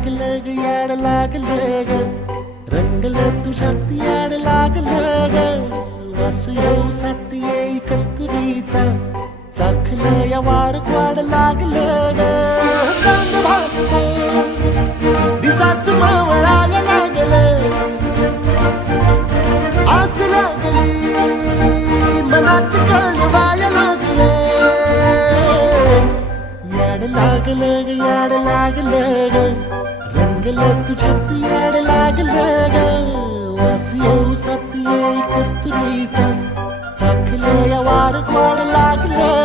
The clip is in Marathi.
लागलं ग याड लागलं ग रंगलं तुझ्यात याड लागलं ग वास येऊ साथ येई कस्तुरीचा चाखलं या वार वाड लागलं ग चांद भासलं दिसाच मावळायला लागलं आस लागली मनात कळवायला लागलं याड लागलं ग याड लागलं ग रंगलं तुझ्यात याड लागलं ग वास येऊ साथ येई कस्तुरीचा चाखलं या वार वाड लागलं